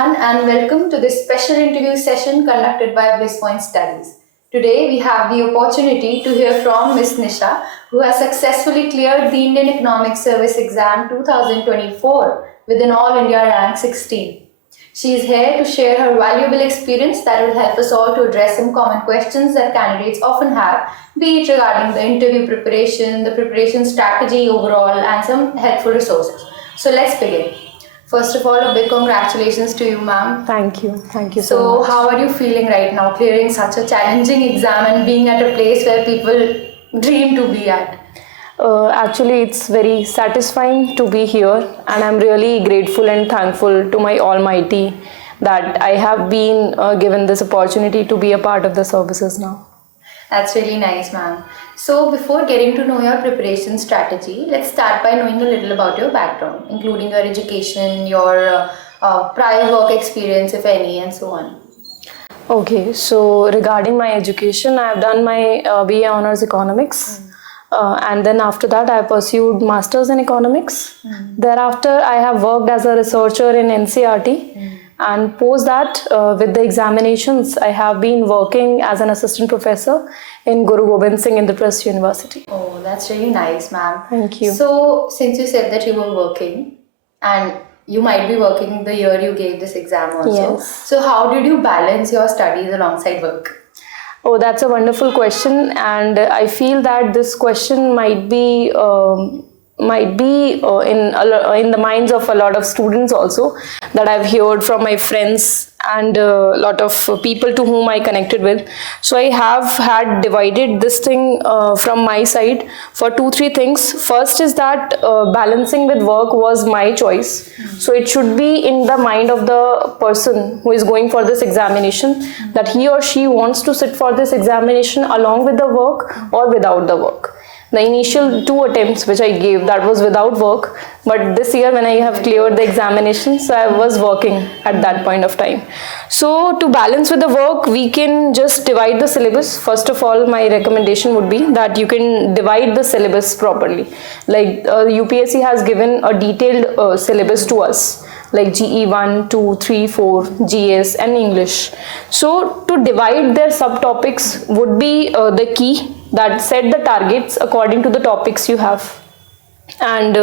everyone, and welcome to this special interview session conducted by BlissPoint Studies. Today, we have the opportunity to hear from Ms. Nisha, who has successfully cleared the Indian Economic Service Exam 2024 with an All India rank 16. She is here to share her valuable experience that will help us all to address some common questions that candidates often have, be it regarding the interview preparation, the preparation strategy overall, and some helpful resources. So let's begin. First of all, a big congratulations to you, ma'am. Thank you. Thank you so So, much. how are you feeling right now, clearing such a challenging exam and being at a place where people dream to be at? Actually, it's very satisfying to be here, and I'm really grateful and thankful to my Almighty that I have been given this opportunity to be a part of the services now. That's really nice, ma'am. So, before getting to know your preparation strategy, let's start by knowing a little about your background, including your education, your prior work experience, if any, and so on. Okay, so regarding my education, I have done my BA Honours Economics. And then after that, I pursued Masters in Economics. Thereafter, I have worked as a researcher in NCERT. And post that, with the examinations, I have been working as an assistant professor in Guru Gobind Singh Indraprasth University. Oh, that's really nice, ma'am. Thank you. So, since you said that you were working, and you might be working the year you gave this exam also. Yes. So, how did you balance your studies alongside work? Oh, that's a wonderful question, and I feel that this question might be in the minds of a lot of students also, that I've heard from my friends and a lot of people to whom I connected with. So I have had divided this thing from my side for 2-3 things. First is that balancing with work was my choice. So it should be in the mind of the person who is going for this examination that he or she wants to sit for this examination along with the work or without the work. The initial 2 attempts which I gave, that was without work, but this year when I have cleared the examination, so I was working at that point of time. So to balance with the work, we can just divide the syllabus. First of all, my recommendation would be that you can divide the syllabus properly. Like UPSC has given a detailed syllabus to us, like GE 1, 2, 3, 4, GS and English. So to divide their subtopics would be the key, that set the targets according to the topics you have. And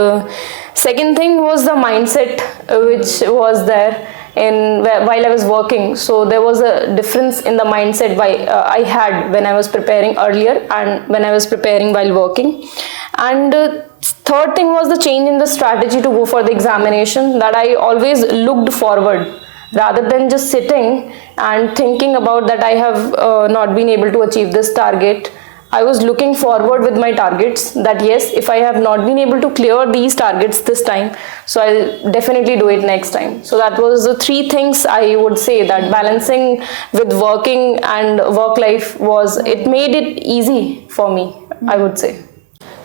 second thing was the mindset which was there while I was working. So there was a difference in the mindset I had when I was preparing earlier and when I was preparing while working. And third thing was the change in the strategy to go for the examination, that I always looked forward rather than just sitting and thinking about that I have not been able to achieve this target. I was looking forward with my targets, that yes, if I have not been able to clear these targets this time, so I'll definitely do it next time. So that was the 3 things I would say, that balancing with working and work life it made it easy for me, I would say.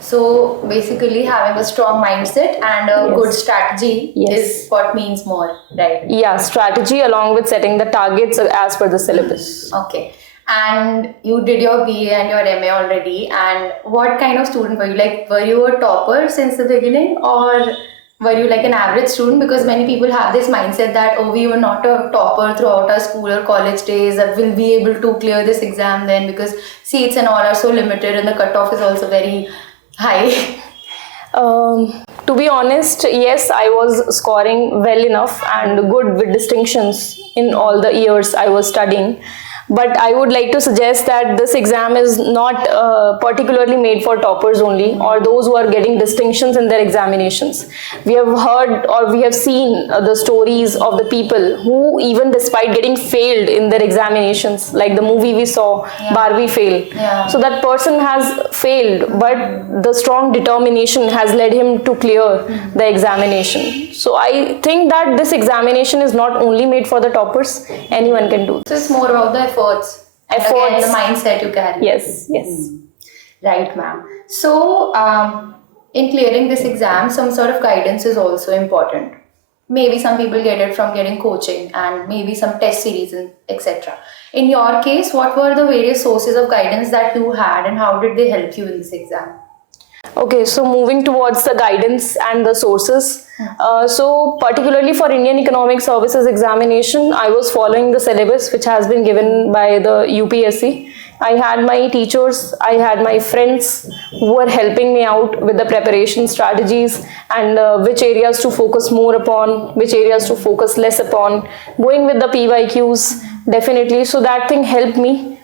So basically, having a strong mindset and a good strategy is what means more, right? Yeah, strategy along with setting the targets as per the syllabus. Okay. And you did your BA and your MA already, and what kind of student were you? Like, were you a topper since the beginning, or were you like an average student? Because many people have this mindset that, oh, we were not a topper throughout our school or college days, that we'll be able to clear this exam then, because seats and all are so limited and the cutoff is also very high. To be honest, yes, I was scoring well enough and good with distinctions in all the years I was studying. But I would like to suggest that this exam is not particularly made for toppers only, or those who are getting distinctions in their examinations. We have heard or we have seen the stories of the people who, even despite getting failed in their examinations, like the movie we saw, Barbie Fail. So that person has failed, but the strong determination has led him to clear the examination. So I think that this examination is not only made for the toppers, anyone can do. So it's more about the efforts. Again, the mindset you carry. Yes. Right, ma'am. So, in clearing this exam, some sort of guidance is also important. Maybe some people get it from getting coaching and maybe some test series, etc. In your case, what were the various sources of guidance that you had and how did they help you in this exam? Okay, so moving towards the guidance and the sources. So particularly for Indian Economic Services examination, I was following the syllabus which has been given by the UPSC. I had my teachers, I had my friends who were helping me out with the preparation strategies and which areas to focus more upon, which areas to focus less upon, going with the PYQs definitely. So that thing helped me,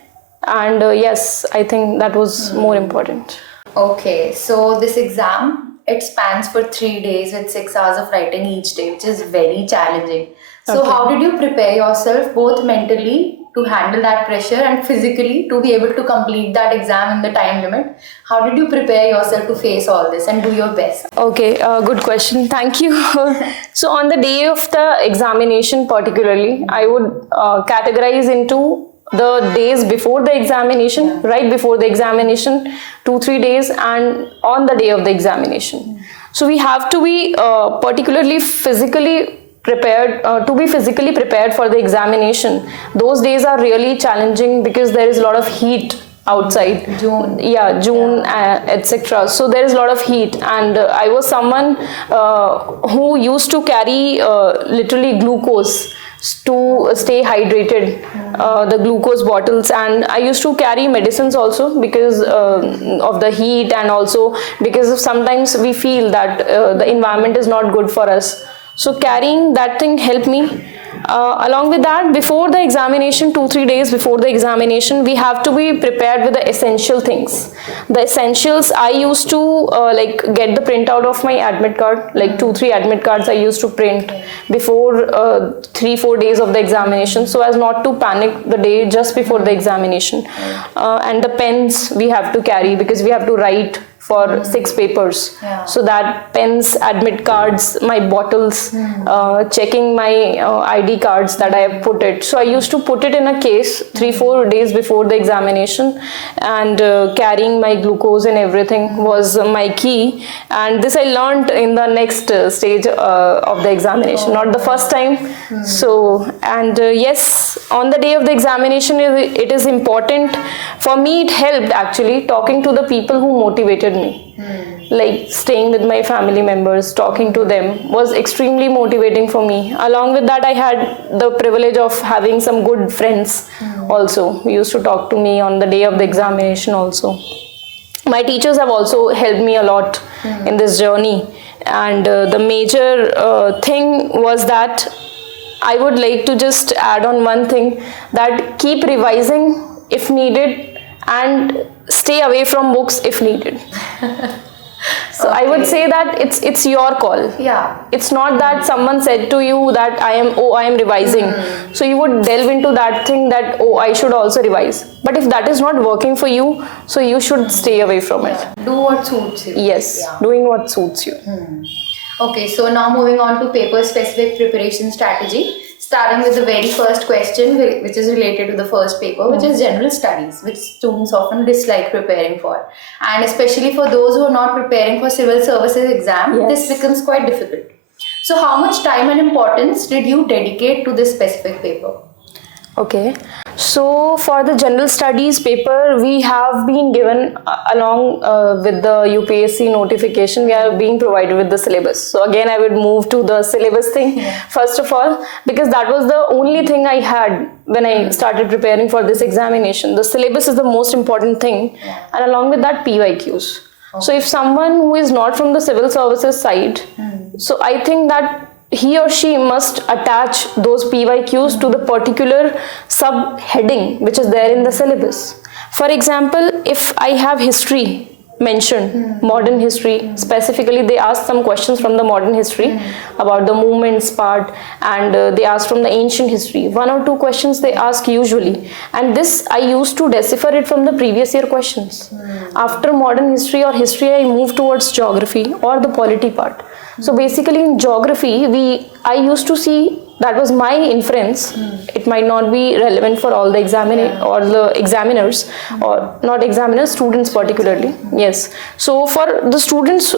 and yes, I think that was more important. Okay, so this exam, it spans for 3 days with 6 hours of writing each day, which is very challenging. So Okay. how did you prepare yourself both mentally to handle that pressure and physically to be able to complete that exam in the time limit? How did you prepare yourself to face all this and do your best? Okay, good question. Thank you. So on the day of the examination particularly, I would categorize into the days before the examination, right before the examination, 2-3 days, and on the day of the examination. So we have to be particularly physically prepared, to be physically prepared for the examination. Those days are really challenging because there is a lot of heat outside. June. Yeah, June, etc. So there is a lot of heat, and I was someone who used to carry literally glucose to stay hydrated, the glucose bottles, and I used to carry medicines also because of the heat, and also because of sometimes we feel that the environment is not good for us. So carrying that thing helped me. Along with that, before the examination, 2-3 days before the examination, we have to be prepared with the essential things. The essentials, I used to like get the printout of my admit card, like 2-3 admit cards I used to print before 3-4 days of the examination, so as not to panic the day just before the examination. And the pens we have to carry because we have to write for 6 papers. Yeah. So that pens, admit cards, my bottles, checking my ID cards that I have put it. So I used to put it in a case 3-4 days before the examination, and carrying my glucose and everything was my key. And this I learned in the next stage of the examination, not the first time. So, and yes, on the day of the examination, it is important. For me, it helped actually talking to the people who motivated me. Like staying with my family members, talking to them was extremely motivating for me. Along with that, I had the privilege of having some good friends also who used to talk to me on the day of the examination also. My teachers have also helped me a lot in this journey, and the major thing was that I would like to just add on one thing, that keep revising if needed and stay away from books if needed. So I would say that it's your call. Yeah. It's not that someone said to you that I am revising. So you would delve into that thing that, I should also revise. But if that is not working for you, so you should stay away from it. Do what suits you. Yes, Yeah. doing what suits you. Okay, so now moving on to paper-specific preparation strategy. Starting with the very first question, which is related to the first paper, which is general studies, which students often dislike preparing for. And especially for those who are not preparing for civil services exam, Yes. this becomes quite difficult. So how much time and importance did you dedicate to this specific paper? Okay, so for the general studies paper, we have been given along with the UPSC notification, we are being provided with the syllabus. So again, I would move to the syllabus thing first of all, because that was the only thing I had when I started preparing for this examination. The syllabus is the most important thing, and along with that, PYQs. So if someone who is not from the civil services side, so I think that he or she must attach those PYQs to the particular subheading which is there in the syllabus. For example, if I have history mentioned, modern history, specifically they ask some questions from the modern history about the movements part, and they ask from the ancient history. 1 or 2 questions they ask usually, and this I used to decipher it from the previous year questions. After modern history or history, I move towards geography or the polity part. So basically in geography, I used to see that was my inference. It might not be relevant for all the or the examiners, or not examiners, students particularly. Yes. So for the students,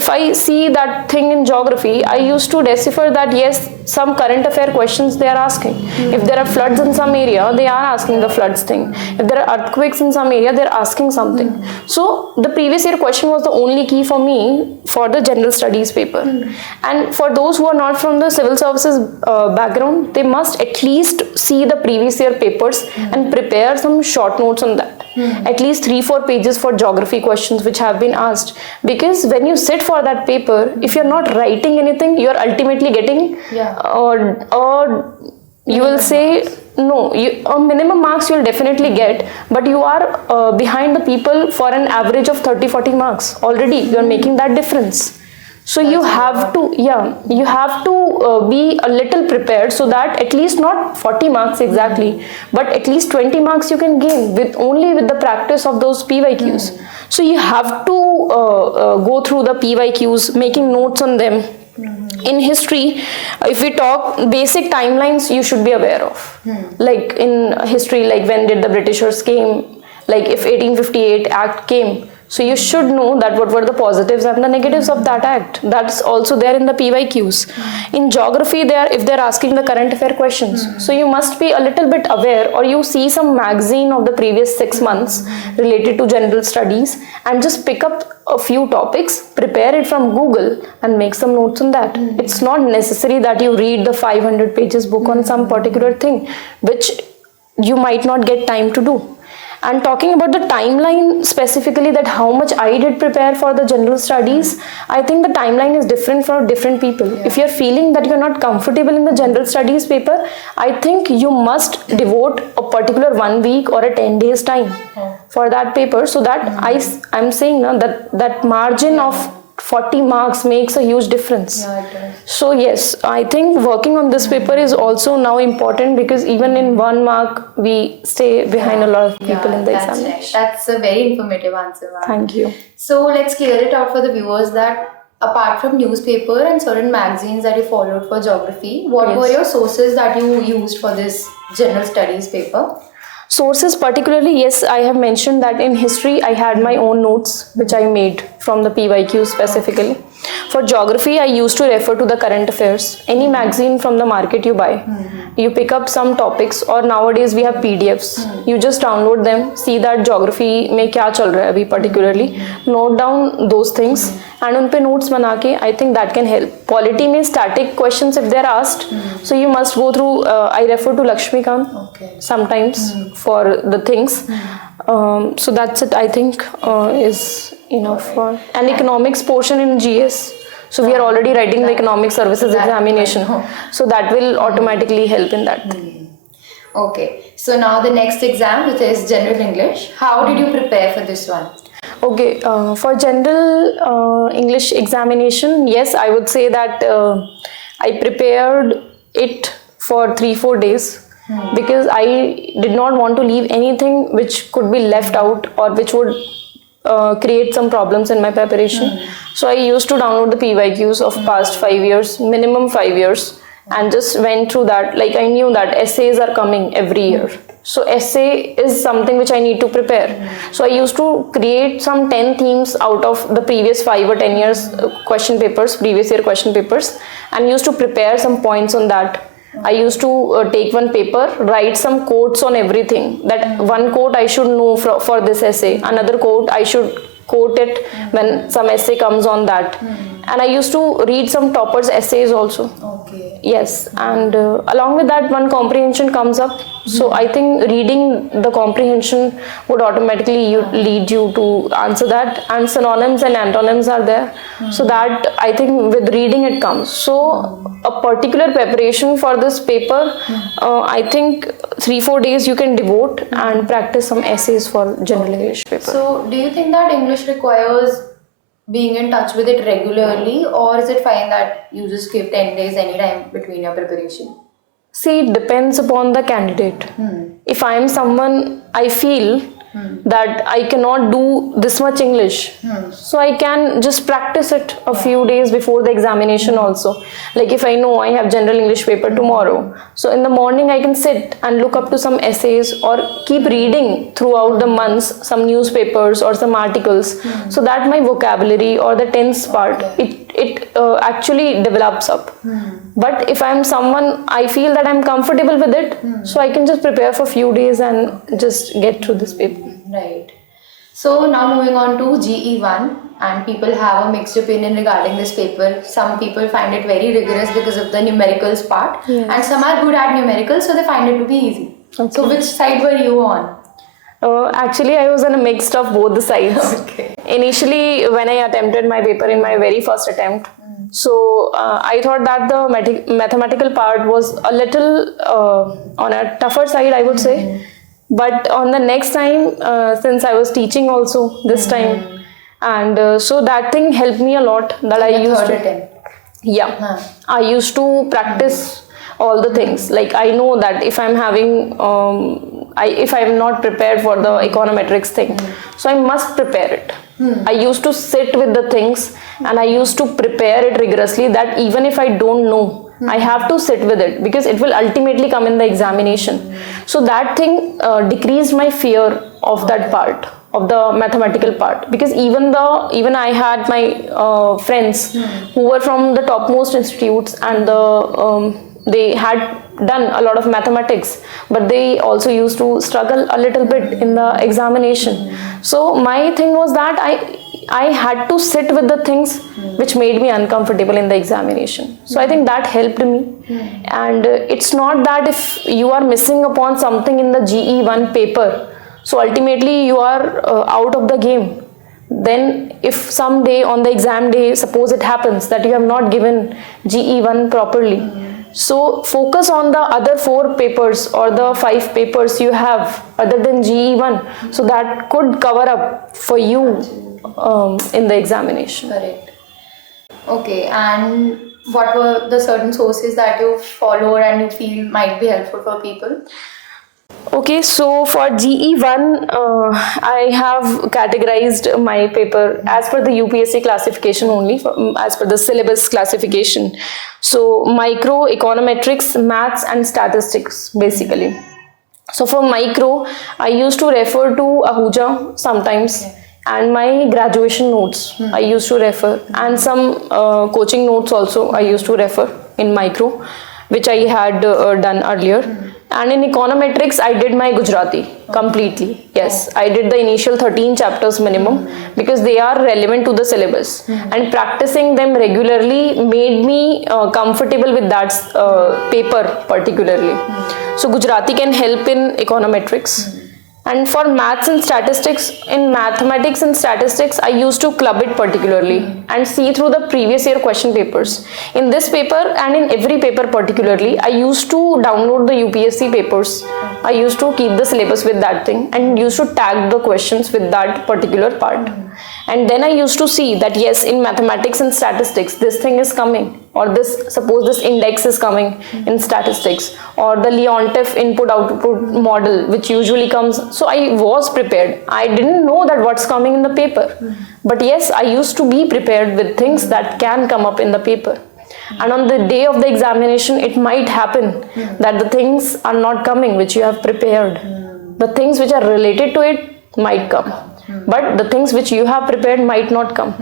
if I see that thing in geography, I used to decipher that yes, some current affair questions they are asking. If there are floods in some area, they are asking the floods thing. If there are earthquakes in some area, they are asking something. So the previous year question was the only key for me for the general studies paper. And for those who are not from the civil services background, they must at least see the previous year papers and prepare some short notes on that. At least 3-4 pages for geography questions which have been asked. Because when you sit for that paper, if you're not writing anything, you're ultimately getting or you will say no, a minimum marks you'll definitely get, but you are behind the people for an average of 30-40 marks already. You're making that difference. So you have to be a little prepared, so that at least not 40 marks exactly, but at least 20 marks you can gain with the practice of those PYQs. So you have to go through the PYQs, making notes on them. In history, if we talk basic timelines, you should be aware of. Like in history, like when did the Britishers came, like if 1858 Act came. So you should know that what were the positives and the negatives of that act. That's also there in the PYQs. In geography, if they're asking the current affair questions. So you must be a little bit aware, or you see some magazine of the previous 6 months related to general studies and just pick up a few topics, prepare it from Google and make some notes on that. It's not necessary that you read the 500 pages book on some particular thing, which you might not get time to do. And talking about the timeline specifically, that how much I did prepare for the general studies, I think the timeline is different for different people. If you're feeling that you're not comfortable in the general studies paper, I think you must devote a particular 1 week or a 10 days time for that paper, so that I'm saying that margin of 40 marks makes a huge difference. Yeah, it does. So yes, I think working on this paper is also now important, because even in 1 mark we stay behind a lot of people in the examination. Right. That's a very informative answer, ma'am. Thank you. So let's clear it out for the viewers that apart from newspaper and certain magazines that you followed for geography, what were your sources that you used for this general studies paper? Sources particularly, yes, I have mentioned that in history I had my own notes which I made from the PYQ specifically. For geography, I used to refer to the current affairs. Any magazine from the market you buy, you pick up some topics, or nowadays we have PDFs. You just download them, see that geography में क्या चल रहा है अभी particularly, note down those things and उन पे notes बना के, I think that can help. Polity में static questions if they're asked, so you must go through, I refer to Lakshmikant sometimes for the things. So that's it, I think is enough for an economics portion in GS. So we are already writing the economic services examination. So that will automatically help in that. Okay. So now the next exam, which is General English. How did you prepare for this one? Okay. For General English examination, yes, I would say that I prepared it for 3-4 days. Because I did not want to leave anything which could be left out or which would create some problems in my preparation. So I used to download the PYQs of past 5 years, minimum 5 years, and just went through that. Like I knew that essays are coming every year. So essay is something which I need to prepare. So I used to create some 10 themes out of the previous 5 or 10 years question papers, previous year question papers, and used to prepare some points on that. I used to take one paper, write some quotes on everything. That one quote I should know for this essay. Another quote I should quote it when some essay comes on that. And I used to read some toppers' essays also. Okay. Yes, and along with that, one comprehension comes up. So I think reading the comprehension would automatically lead you to answer that. And synonyms and antonyms are there. So that I think with reading it comes. So a particular preparation for this paper, I think 3-4 days you can devote and practice some essays for general English paper. So do you think that English requires being in touch with it regularly, or is it fine that you just give 10 days anytime between your preparation? See, it depends upon the candidate. If I am someone, I feel that I cannot do this much English. So I can just practice it a few days before the examination also. Like if I know I have general English paper tomorrow, so in the morning I can sit and look up to some essays or keep reading throughout the months some newspapers or some articles, so that my vocabulary or the tense part, it actually develops up. But if I'm someone, I feel that I'm comfortable with it, so I can just prepare for a few days and just get through this paper. Right. So now moving on to GE1, and people have a mixed opinion regarding this paper. Some people find it very rigorous because of the numericals part, and some are good at numericals, so they find it to be easy. Okay. So which side were you on? Actually, I was on a mix of both the sides. Okay. Initially, when I attempted my paper in my very first attempt, so I thought that the mathematical part was a little on a tougher side, I would say. But on the next time, since I was teaching also this time, and so that thing helped me a lot. That I used to, attempt. yeah, I used to practice all the things. Like I know that if I'm having, if I'm not prepared for the econometrics thing, so I must prepare it. I used to sit with the things and I used to prepare it rigorously, that even if I don't know, I have to sit with it because it will ultimately come in the examination. So that thing decreased my fear of that part, of the mathematical part, because even I had my friends who were from the topmost institutes, and they had done a lot of mathematics, but they also used to struggle a little bit in the examination. So my thing was that I had to sit with the things which made me uncomfortable in the examination. So I think that helped me. And it's not that if you are missing upon something in the GE1 paper, so ultimately you are out of the game. Then if someday on the exam day, suppose it happens that you have not given GE1 properly, so focus on the other 4 papers or the 5 papers you have other than GE1, so that could cover up for you in the examination. Correct. Okay, and what were the certain sources that you followed and you feel might be helpful for people? Okay, so for GE1, I have categorized my paper as per the UPSC classification only, as per the syllabus classification. So micro, econometrics, maths and statistics basically. So for micro, I used to refer to Ahuja sometimes, and my graduation notes I used to refer, and some coaching notes also I used to refer in micro, which I had done earlier. And in econometrics, I did my Gujarati completely. Yes, I did the initial 13 chapters minimum because they are relevant to the syllabus. And practicing them regularly made me comfortable with that paper particularly. So Gujarati can help in econometrics. And for maths and statistics, in mathematics and statistics, I used to club it particularly and see through the previous year question papers. In this paper and in every paper particularly, I used to download the UPSC papers. I used to keep the syllabus with that thing and used to tag the questions with that particular part. And then I used to see that yes, in mathematics and statistics, this thing is coming, or this, suppose this index is coming in statistics, or the Leontief input-output model, which usually comes. So I was prepared. I didn't know that what's coming in the paper. But yes, I used to be prepared with things that can come up in the paper. And on the day of the examination, it might happen that the things are not coming which you have prepared. The things which are related to it might come. But the things which you have prepared might not come.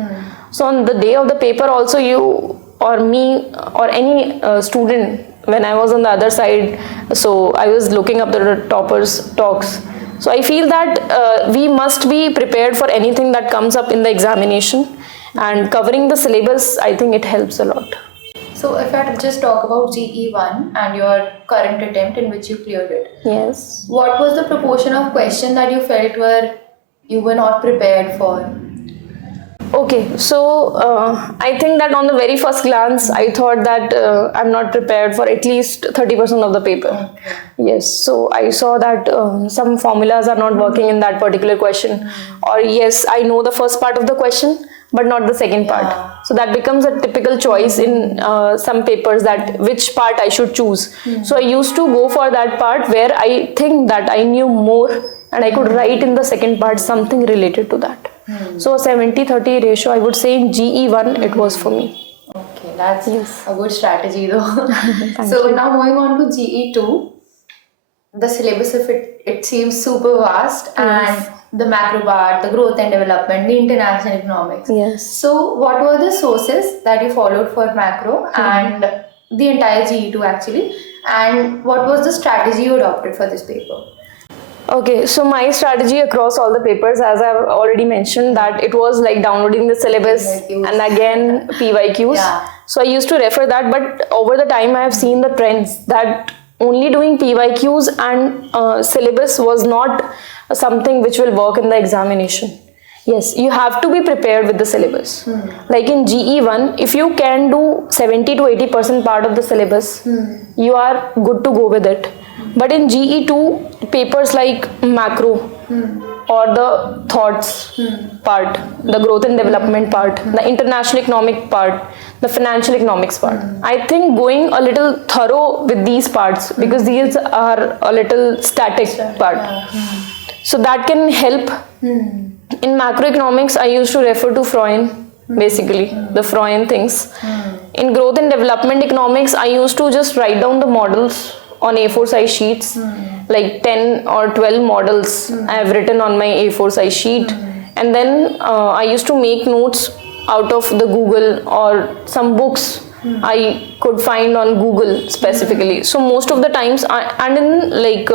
So on the day of the paper also, you or me or any student, when I was on the other side, so I was looking up the toppers' talks. So I feel that we must be prepared for anything that comes up in the examination, and covering the syllabus, I think it helps a lot. So if I had to just talk about GE1 and your current attempt in which you cleared it, Yes. what was the proportion of question that you felt you were not prepared for? Okay, so I think that on the very first glance, I thought that I'm not prepared for at least 30% of the paper. Okay. Yes, so I saw that some formulas are not working in that particular question. Or yes, I know the first part of the question, but not the second Yeah. part. So that becomes a typical choice in some papers, that which part I should choose. So I used to go for that part where I think that I knew more and I could write in the second part something related to that. So a 70-30 ratio, I would say in GE1 it was for me. Okay, that's Yes. a good strategy though. So now moving on to GE2, the syllabus of it seems super vast, and the macro part, the growth and development, the international economics. Yes. So what were the sources that you followed for macro and the entire GE2 actually, and what was the strategy you adopted for this paper? Okay, so my strategy across all the papers, as I've already mentioned, that it was like downloading the syllabus PYQs. and again PYQs. Yeah. So I used to refer that, but over the time I have seen the trends that only doing PYQs and syllabus was not something which will work in the examination. Yes, you have to be prepared with the syllabus. Like in GE1, if you can do 70 to 80% part of the syllabus, you are good to go with it. But in GE2, papers like macro or the thoughts part, the growth and development part, the international economic part, the financial economics part, I think going a little thorough with these parts, because these are a little static part. So that can help. In macroeconomics, I used to refer to Freund, basically, the Freund things. In growth and development economics, I used to just write down the models on A4 size sheets, like 10 or 12 models I have written on my A4 size sheet. And then I used to make notes out of the Google or some books I could find on Google specifically. So most of the times, and in like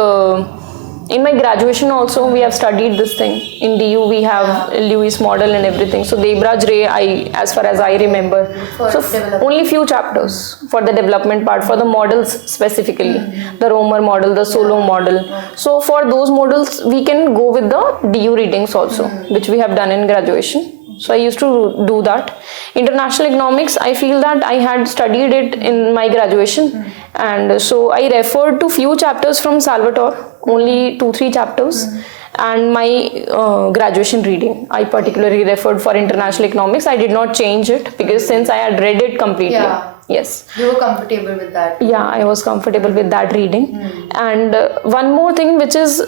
in my graduation also, we have studied this thing. In DU, we have Lewis model and everything. So Debraj Ray, as far as I remember. For So development. only few chapters for the development part, for the models specifically. The Romer model, the Solo model. So for those models, we can go with the DU readings also, which we have done in graduation. So I used to do that. International economics, I feel that I had studied it in my graduation, and so I referred to few chapters from Salvatore, only 2-3 chapters, and my graduation reading. I particularly referred for international economics. I did not change it because since I had read it completely. Yeah. Yes. You were comfortable with that? Yeah, I was comfortable with that reading. And one more thing which is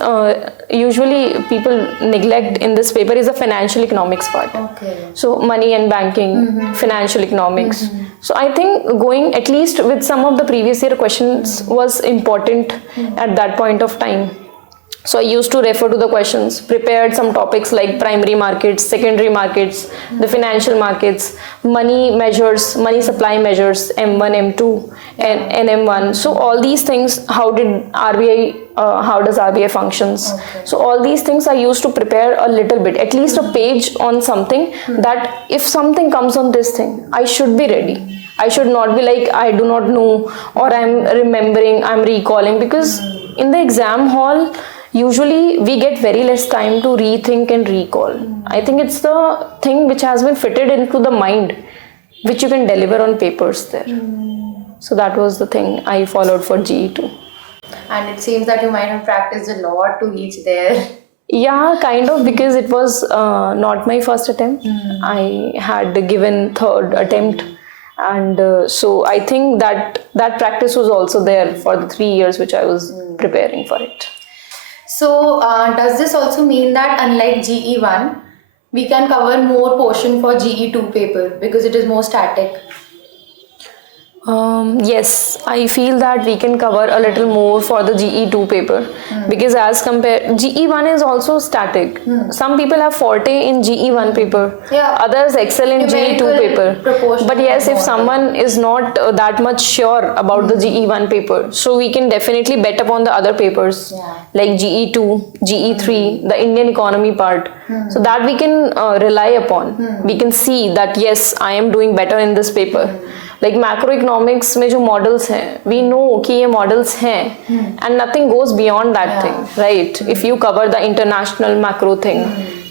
usually people neglect in this paper is the financial economics part. Okay. So money and banking, financial economics. So I think going at least with some of the previous year questions was important at that point of time. So I used to refer to the questions, prepared some topics like primary markets, secondary markets, the financial markets, money measures, money supply measures, M1, M2, and NM1. So all these things, how does RBI functions? Okay. So all these things I used to prepare a little bit, at least a page on something, that if something comes on this thing, I should be ready. I should not be like, I do not know, or I'm remembering, I'm recalling, because in the exam hall, usually we get very less time to rethink and recall. I think it's the thing which has been fitted into the mind, which you can deliver on papers there. So that was the thing I followed for GE2. And it seems that you might have practiced a lot to reach there. Yeah, kind of, because it was not my first attempt. I had given third attempt, and so I think that practice was also there for the 3 years which I was preparing for it. So does this also mean that unlike GE1, we can cover more portion for GE2 paper because it is more static? Yes, I feel that we can cover a little more for the GE2 paper, because as compared, GE1 is also static. Some people have forte in GE1 paper, Yeah. others excel in Numerical GE2 paper. proportion But yes, if more. someone is not that much sure about the GE1 paper, so we can definitely bet upon the other papers like GE2, GE3, the Indian economy part. So that we can rely upon. We can see that yes, I am doing better in this paper. Like macroeconomics में जो models हैं, we know कि ये models हैं, and nothing goes beyond that thing, right? If you cover the international macro thing,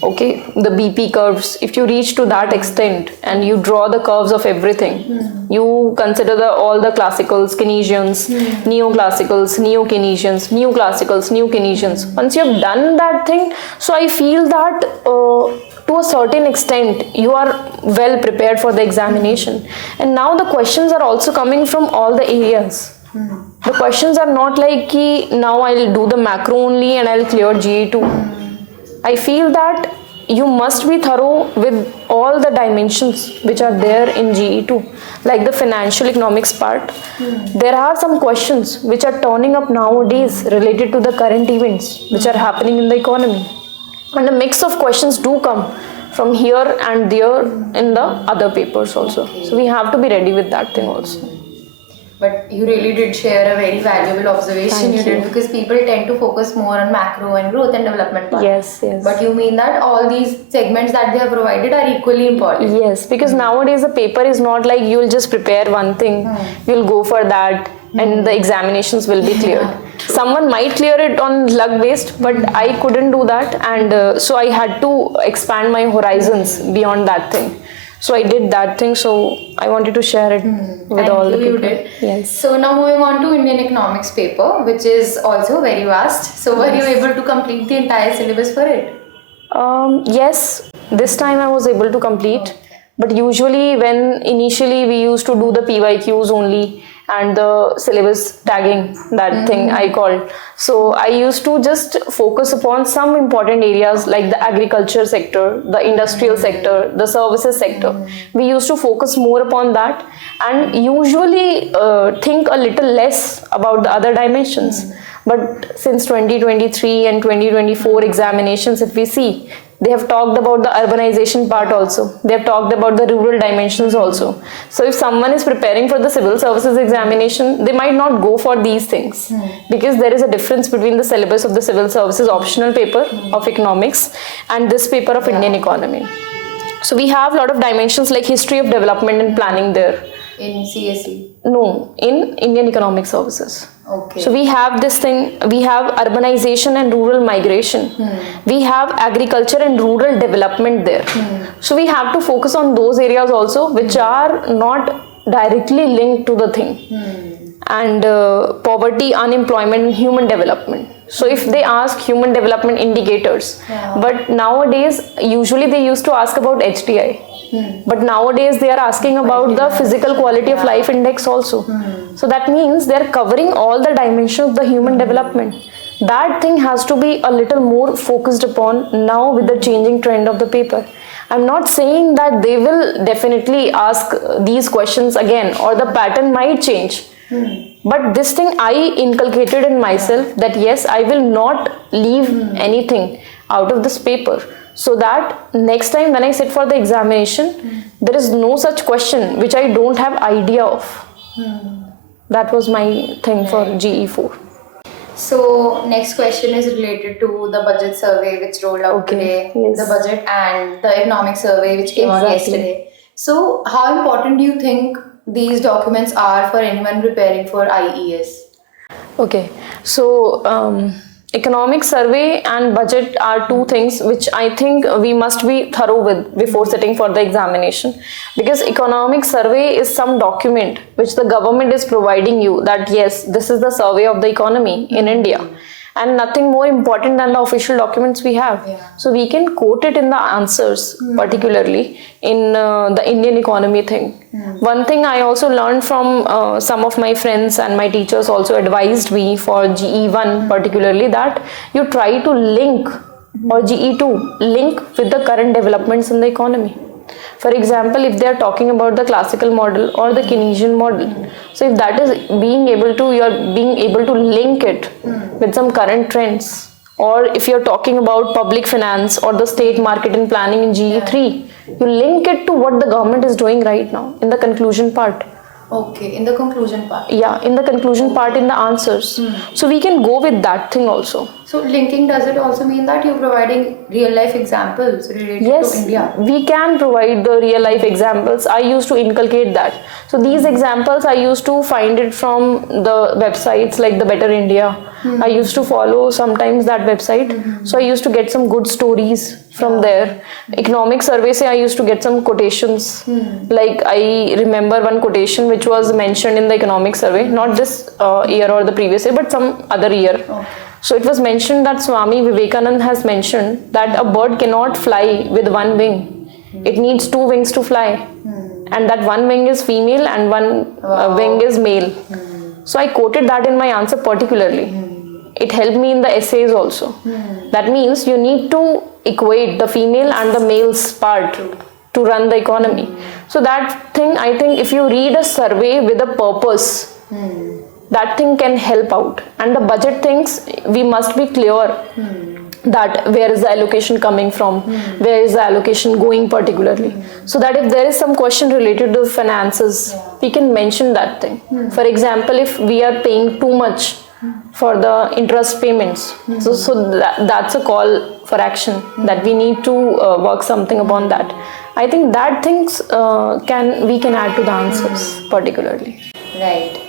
okay, the BP curves, if you reach to that extent and you draw the curves of everything, you consider all the classicals, Keynesians, neoclassicals, neo-Keynesians, neoclassicals, neo-Keynesians. Once you have done that thing, so I feel that to a certain extent you are well prepared for the examination. And now the questions are also coming from all the areas. The questions are not like ki now I'll do the macro only and I'll clear GE2. I feel that you must be thorough with all the dimensions which are there in GE2, like the financial economics part. There are some questions which are turning up nowadays related to the current events which are happening in the economy. And a mix of questions do come from here and there in the other papers also. So we have to be ready with that thing also. But you really did share a very valuable observation. Thank You did, you. because people tend to focus more on macro and growth and development part. Yes, yes. But you mean that all these segments that they have provided are equally important. Yes, because nowadays the paper is not like you'll just prepare one thing, you'll go for that and the examinations will be cleared. Someone might clear it on luck based, but I couldn't do that, and so I had to expand my horizons beyond that thing. So I did that thing, so I wanted to share it with all the people. Did. Yes. So now moving on to Indian economics paper, which is also very vast. So were you able to complete the entire syllabus for it? Yes, this time I was able to complete. But usually when initially we used to do the PYQs only and the syllabus tagging, that thing I called. So I used to just focus upon some important areas like the agriculture sector, the industrial sector, the services sector. We used to focus more upon that and usually think a little less about the other dimensions. But since 2023 and 2024 examinations, if we see, they have talked about the urbanization part also. They have talked about the rural dimensions also. So if someone is preparing for the civil services examination, they might not go for these things because there is a difference between the syllabus of the civil services optional paper of economics and this paper of Indian economy. So we have a lot of dimensions like history of development and planning there. In CSE? No, in Indian economic services. Okay. So we have this thing, we have urbanization and rural migration. We have agriculture and rural development there. So we have to focus on those areas also which are not directly linked to the thing. And poverty, unemployment, and human development. So if they ask human development indicators, but nowadays usually they used to ask about HDI. But nowadays they are asking about the physical quality of life index also. So that means they are covering all the dimensions of the human development. That thing has to be a little more focused upon now with the changing trend of the paper. I'm not saying that they will definitely ask these questions again or the pattern might change. But this thing I inculcated in myself that yes, I will not leave anything out of this paper. So that next time when I sit for the examination, there is no such question which I don't have idea of. That was my thing for GE4. So next question is related to the budget survey which rolled out today, Yes. the budget and the economic survey which came out Exactly. yesterday. So how important do you think these documents are for anyone preparing for IES? Okay, so economic survey and budget are two things which I think we must be thorough with before sitting for the examination, because economic survey is some document which the government is providing you that yes, this is the survey of the economy in India, and nothing more important than the official documents we have. So we can quote it in the answers, particularly in the Indian economy thing. One thing I also learned from some of my friends and my teachers also advised me for GE1 particularly that you try to link, or GE2 link with the current developments in the economy. For example, if they are talking about the classical model or the Keynesian model, so if that is being able to, you're being able to link it with some current trends, or if you're talking about public finance or the state market and planning in GE3, you link it to what the government is doing right now in the conclusion part. Okay, in the conclusion part. Yeah, in the conclusion part in the answers. So we can go with that thing also. So linking, does it also mean that you're providing real life examples related Yes, to India? we can provide the real life examples. I used to inculcate that. So these examples I used to find it from the websites like the Better India I used to follow sometimes that website. So I used to get some good stories from there. Economic survey say I used to get some quotations. Like I remember one quotation which was mentioned in the economic survey, not this year or the previous year, but some other year. Okay. So it was mentioned that Swami Vivekanand has mentioned that a bird cannot fly with one wing. It needs two wings to fly. And that one wing is female and one wing is male. So I quoted that in my answer particularly. It helped me in the essays also. That means you need to equate the female and the male's part to run the economy. So that thing, I think if you read a survey with a purpose, that thing can help out. And the budget things, we must be clear that where is the allocation coming from, where is the allocation going particularly. So that if there is some question related to finances, we can mention that thing. For example, if we are paying too much for the interest payments, so that's a call for action, that we need to work something upon that. I think that things we can add to the answers particularly. Right.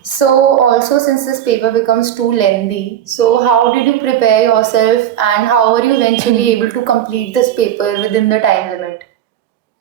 So also, since this paper becomes too lengthy, so how did you prepare yourself and how were you eventually able to complete this paper within the time limit?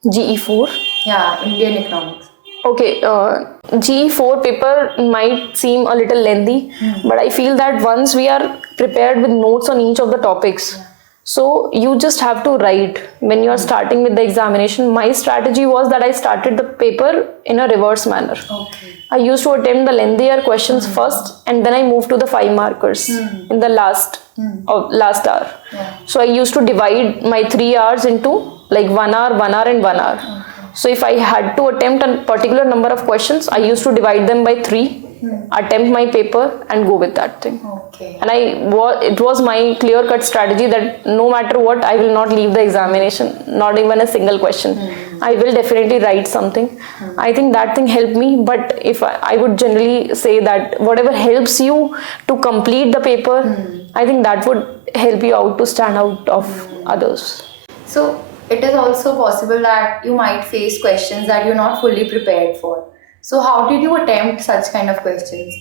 GE4? Yeah, Indian economics. Okay, GE4 paper might seem a little lengthy, but I feel that once we are prepared with notes on each of the topics, so you just have to write when you are starting with the examination. My strategy was that I started the paper in a reverse manner. Okay. I used to attempt the lengthier questions first, and then I moved to the 5 markers in the last hour. Yeah. So I used to divide my 3 hours into like 1 hour, 1 hour and 1 hour. Okay. So if I had to attempt a particular number of questions, I used to divide them by 3, attempt my paper and go with that thing. Okay. And it was my clear-cut strategy that no matter what, I will not leave the examination, not even a single question. I will definitely write something. I think that thing helped me, but if I would generally say that whatever helps you to complete the paper, I think that would help you out to stand out of others. So it is also possible that you might face questions that you're not fully prepared for. So how did you attempt such kind of questions?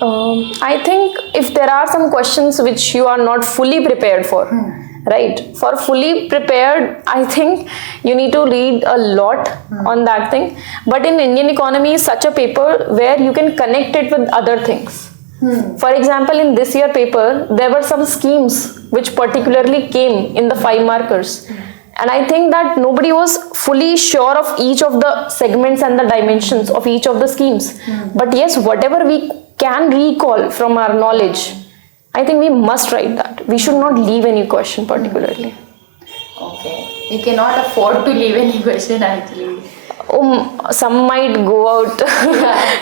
I think if there are some questions which you are not fully prepared for, right? For fully prepared, I think you need to read a lot on that thing. But in Indian economy is such a paper where you can connect it with other things. For example, in this year paper, there were some schemes which particularly came in the 5 markers. And I think that nobody was fully sure of each of the segments and the dimensions of each of the schemes. But yes, whatever we can recall from our knowledge, I think we must write that. We should not leave any question particularly. Okay. We cannot afford to leave any question actually. Some might go out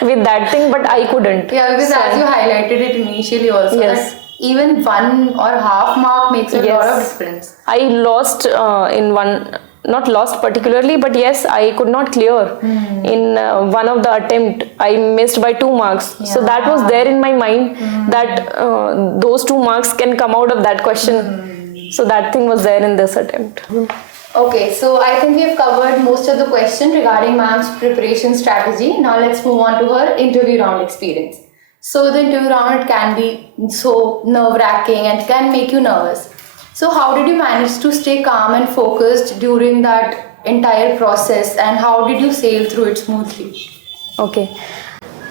with that thing, but I couldn't. Yeah, because as you highlighted it initially also, Yes. that even 1 or half mark makes a lot of Yes. difference. I lost in one, not lost particularly, but yes, I could not clear in one of the attempt. I missed by 2 marks. So that was there in my mind that those 2 marks can come out of that question. So that thing was there in this attempt. Okay, so I think we have covered most of the question regarding ma'am's preparation strategy. Now let's move on to her interview round experience. So the interview round, it can be so nerve-wracking and can make you nervous. So how did you manage to stay calm and focused during that entire process, and how did you sail through it smoothly? Okay.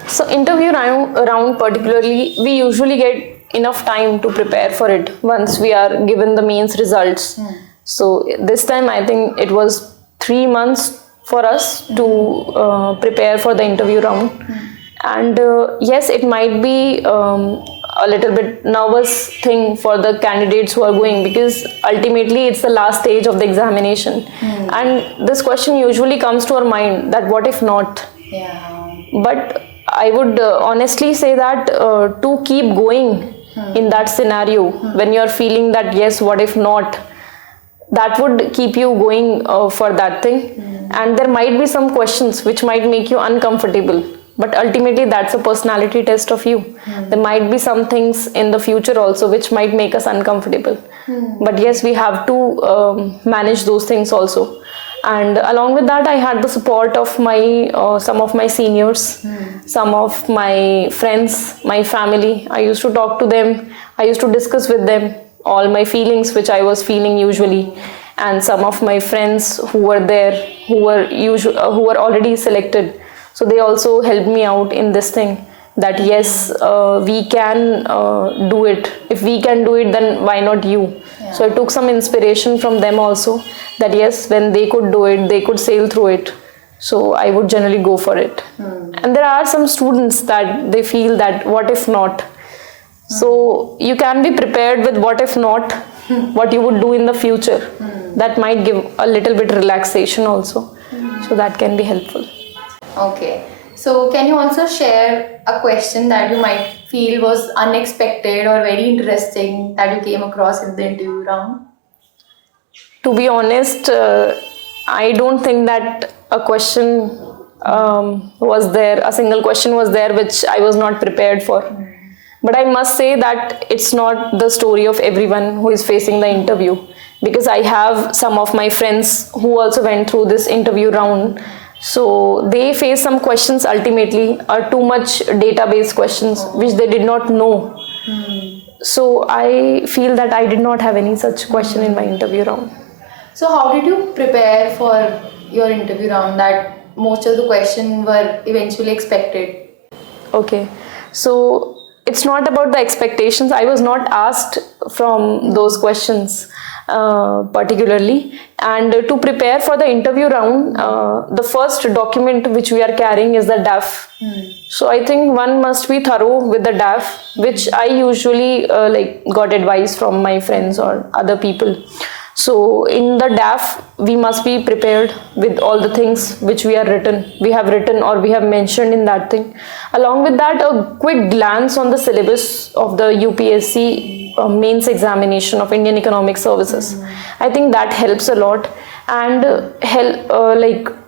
So interview round particularly, we usually get enough time to prepare for it once we are given the mains results. So this time I think it was 3 months for us to prepare for the interview round. And yes, it might be a little bit nervous thing for the candidates who are going, because ultimately it's the last stage of the examination. And this question usually comes to our mind that what if not? Yeah. But I would honestly say that to keep going in that scenario, when you're feeling that yes, what if not, that would keep you going for that thing. And there might be some questions which might make you uncomfortable, but ultimately that's a personality test of you. There might be some things in the future also which might make us uncomfortable. But yes, we have to manage those things also. And along with that, I had the support of my some of my seniors, some of my friends, my family. I used to talk to them. I used to discuss with them all my feelings, which I was feeling usually. And some of my friends who were there, who were already selected, so they also helped me out in this thing. That yes, we can do it. If we can do it, then why not you? Yeah. So I took some inspiration from them also, that yes, when they could do it, they could sail through it. So I would generally go for it. And there are some students that they feel that what if not? So you can be prepared with what if not, what you would do in the future. That might give a little bit relaxation also. So that can be helpful. Okay. So can you also share a question that you might feel was unexpected or very interesting that you came across in the interview round? To be honest, I don't think that a question was there, a single question was there which I was not prepared for. But I must say that it's not the story of everyone who is facing the interview, because I have some of my friends who also went through this interview round. So they face some questions ultimately, are too much database questions which they did not know. So I feel that I did not have any such question in my interview round. So how did you prepare for your interview round that most of the questions were eventually expected? Okay, so it's not about the expectations. I was not asked from those questions particularly. And to prepare for the interview round, the first document which we are carrying is the DAF. So I think one must be thorough with the DAF, which I usually got advice from my friends or other people. So in the DAF, we must be prepared with all the things which we have written or we have mentioned in that thing. Along with that, a quick glance on the syllabus of the UPSC mains examination of Indian Economic Services. I think that helps a lot. And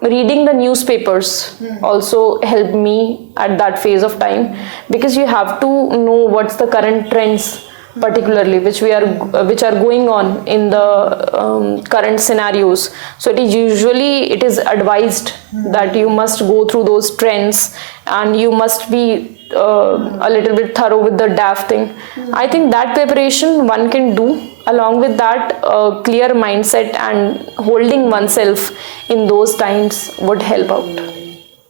reading the newspapers also helped me at that phase of time, because you have to know what's the current trends particularly which are going on in the current scenarios. So it is advised that you must go through those trends and you must be a little bit thorough with the DAF thing. I think that preparation one can do. Along with that, a clear mindset and holding oneself in those times would help out.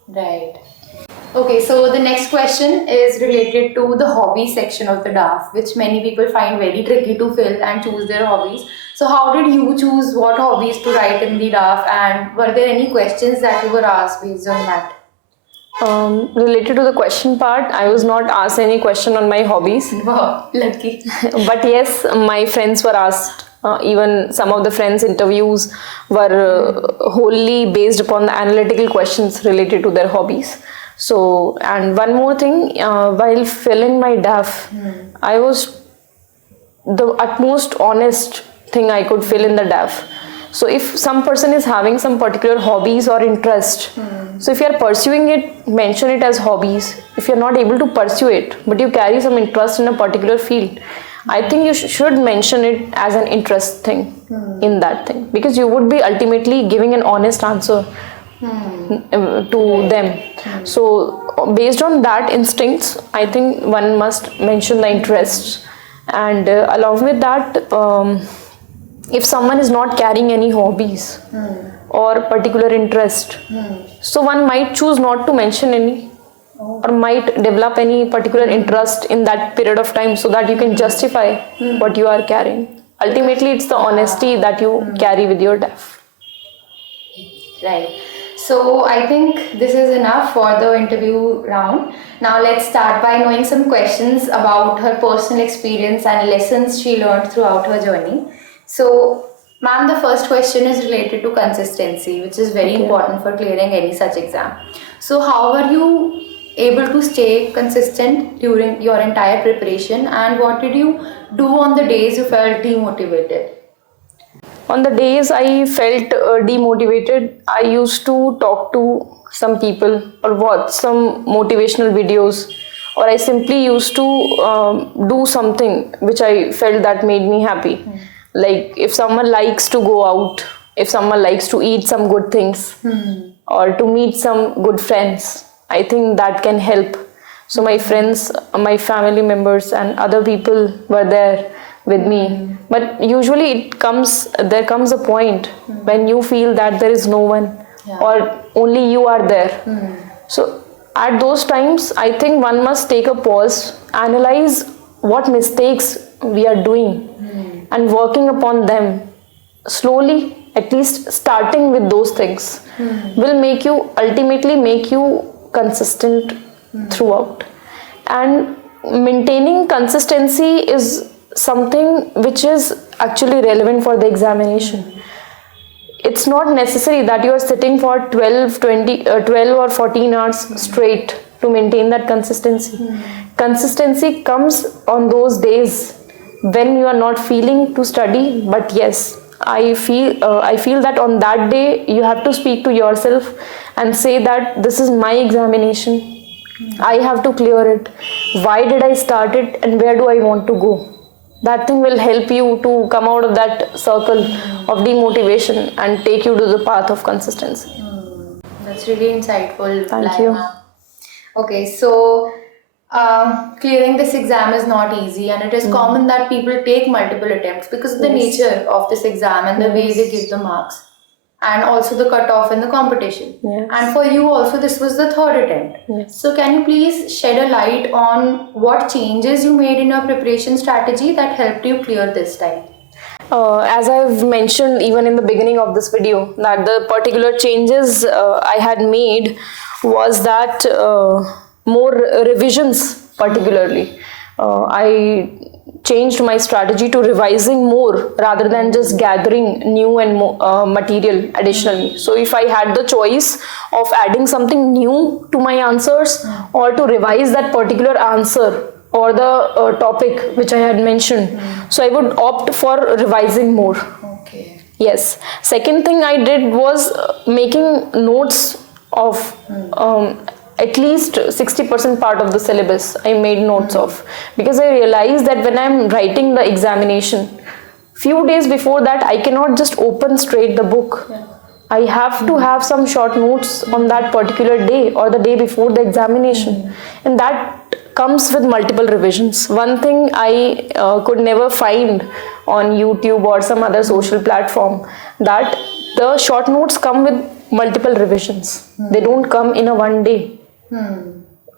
Right. Okay, so the next question is related to the hobby section of the DAF, which many people find very tricky to fill and choose their hobbies. So how did you choose what hobbies to write in the DAF, and were there any questions that you were asked based on that? Related to the question part, I was not asked any question on my hobbies. Wow, lucky. But yes, my friends were asked. Even some of the friends' interviews were wholly based upon the analytical questions related to their hobbies. So, and one more thing, while filling my DAF, I was the utmost honest thing I could fill in the DAF. So if some person is having some particular hobbies or interest, so if you are pursuing it, mention it as hobbies. If you are not able to pursue it, but you carry some interest in a particular field, I think you should mention it as an interest thing in that thing, because you would be ultimately giving an honest answer to them. So based on that instincts, I think one must mention the interests. And along with that, if someone is not carrying any hobbies or particular interest, so one might choose not to mention any, or might develop any particular interest in that period of time, so that you can justify what you are carrying. Ultimately, it's the honesty that you carry with your DAF. Right. So I think this is enough for the interview round. Now let's start by knowing some questions about her personal experience and lessons she learned throughout her journey. So, ma'am, the first question is related to consistency, which is very important for clearing any such exam. So how were you able to stay consistent during your entire preparation, and what did you do on the days you felt demotivated? On the days I felt demotivated, I used to talk to some people or watch some motivational videos, or I simply used to do something which I felt that made me happy. Like if someone likes to go out if someone likes to eat some good things or to meet some good friends, I think that can help. So my friends, my family members and other people were there with me. But usually there comes a point when you feel that there is no one or only you are there. So at those times, I think one must take a pause, analyze what mistakes we are doing and working upon them slowly, at least starting with those things will ultimately make you consistent throughout. And maintaining consistency is something which is actually relevant for the examination. It's not necessary that you are sitting for 12 or 14 hours straight to maintain that consistency. Consistency comes on those days when you are not feeling to study, but yes, I feel that on that day you have to speak to yourself and say that this is my examination. I have to clear it. Why did I start it and where do I want to go? That thing will help you to come out of that circle of demotivation and take you to the path of consistency. That's really insightful. Thank you. Okay, so clearing this exam is not easy, and it is common that people take multiple attempts because of the nature of this exam and the way they give the marks, and also the cutoff in the competition. Yes. And for you also, this was the third attempt. Yes. So can you please shed a light on what changes you made in your preparation strategy that helped you clear this time? As I've mentioned even in the beginning of this video, that the particular changes I had made was that more revisions particularly. I changed my strategy to revising more rather than just gathering new and material additionally. So if I had the choice of adding something new to my answers or to revise that particular answer or the topic which I had mentioned, so I would opt for revising more. Okay. Yes. Second thing I did was making notes of at least 60% part of the syllabus. I made notes of, because I realized that when I'm writing the examination, few days before that I cannot just open straight the book. I have to have some short notes on that particular day or the day before the examination, and that comes with multiple revisions. One thing I could never find on YouTube or some other social platform, that the short notes come with multiple revisions. They don't come in a one day.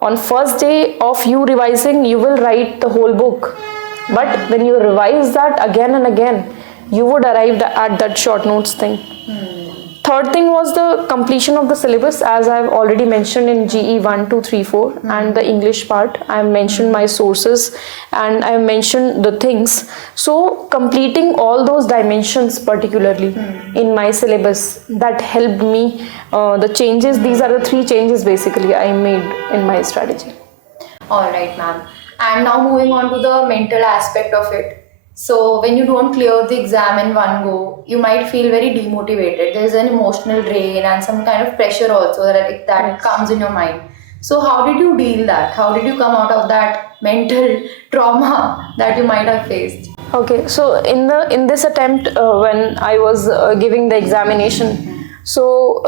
On first day of you revising, you will write the whole book, but when you revise that again and again, you would arrive at that short notes thing. Third thing was the completion of the syllabus, as I've already mentioned in GE 1, 2, 3, 4 and the English part. I've mentioned my sources and I've mentioned the things. So completing all those dimensions particularly in my syllabus, that helped me. The changes, these are the 3 changes basically I made in my strategy. Alright, ma'am. And now moving on to the mental aspect of it. So when you don't clear the exam in one go, you might feel very demotivated. There's an emotional drain and some kind of pressure also that comes in your mind. So how did you deal that? How did you come out of that mental trauma that you might have faced? Okay, so in this attempt, when I was giving the examination, so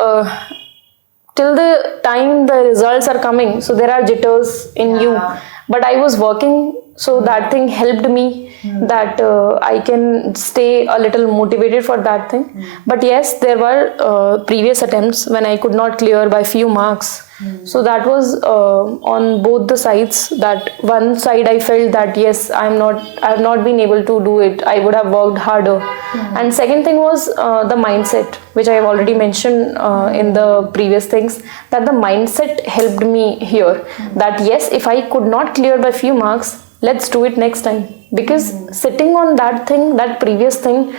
till the time the results are coming, so there are jitters in you, but I was working, so that thing helped me that I can stay a little motivated for that thing. But yes, there were previous attempts when I could not clear by few marks. So that was on both the sides. That one side I felt that yes, I have not been able to do it. I would have worked harder. And second thing was the mindset, which I have already mentioned in the previous things, that the mindset helped me here. That yes, if I could not clear by few marks, let's do it next time. Because sitting on that thing, that previous thing,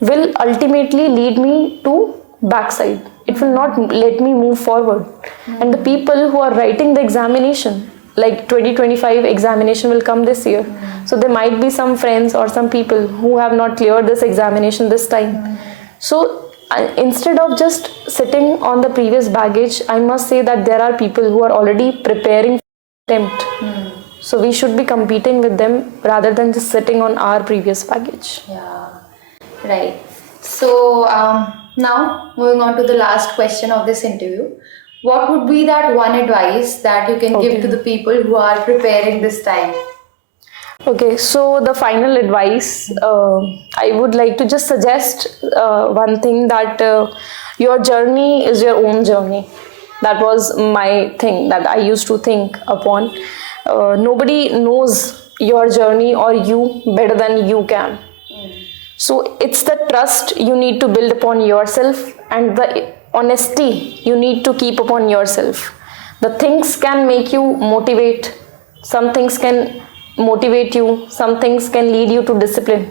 will ultimately lead me to backside. It will not let me move forward. And the people who are writing the examination, like 2025 examination will come this year. So there might be some friends or some people who have not cleared this examination this time. So instead of just sitting on the previous baggage, I must say that there are people who are already preparing for the attempt. So we should be competing with them rather than just sitting on our previous baggage. Yeah, right. So Now, moving on to the last question of this interview. What would be that one advice that you can give to the people who are preparing this time? Okay, so the final advice, I would like to just suggest one thing, that your journey is your own journey. That was my thing that I used to think upon. Nobody knows your journey or you better than you can. So it's the trust you need to build upon yourself, and the honesty you need to keep upon yourself. The things can make you motivate, some things can motivate you, some things can lead you to discipline,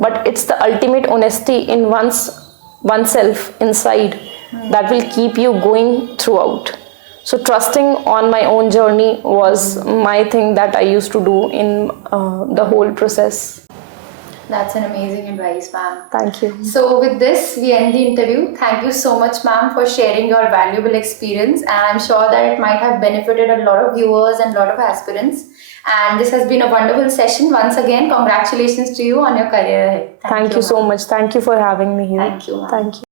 but it's the ultimate honesty in oneself inside that will keep you going throughout. So trusting on my own journey was my thing that I used to do in the whole process. That's an amazing advice, ma'am. Thank you. So with this, we end the interview. Thank you so much, ma'am, for sharing your valuable experience. And I'm sure that it might have benefited a lot of viewers and a lot of aspirants. And this has been a wonderful session. Once again, congratulations to you on your career ahead. Thank you so ma'am. much. Thank you for having me here. Thank you, ma'am. Thank you.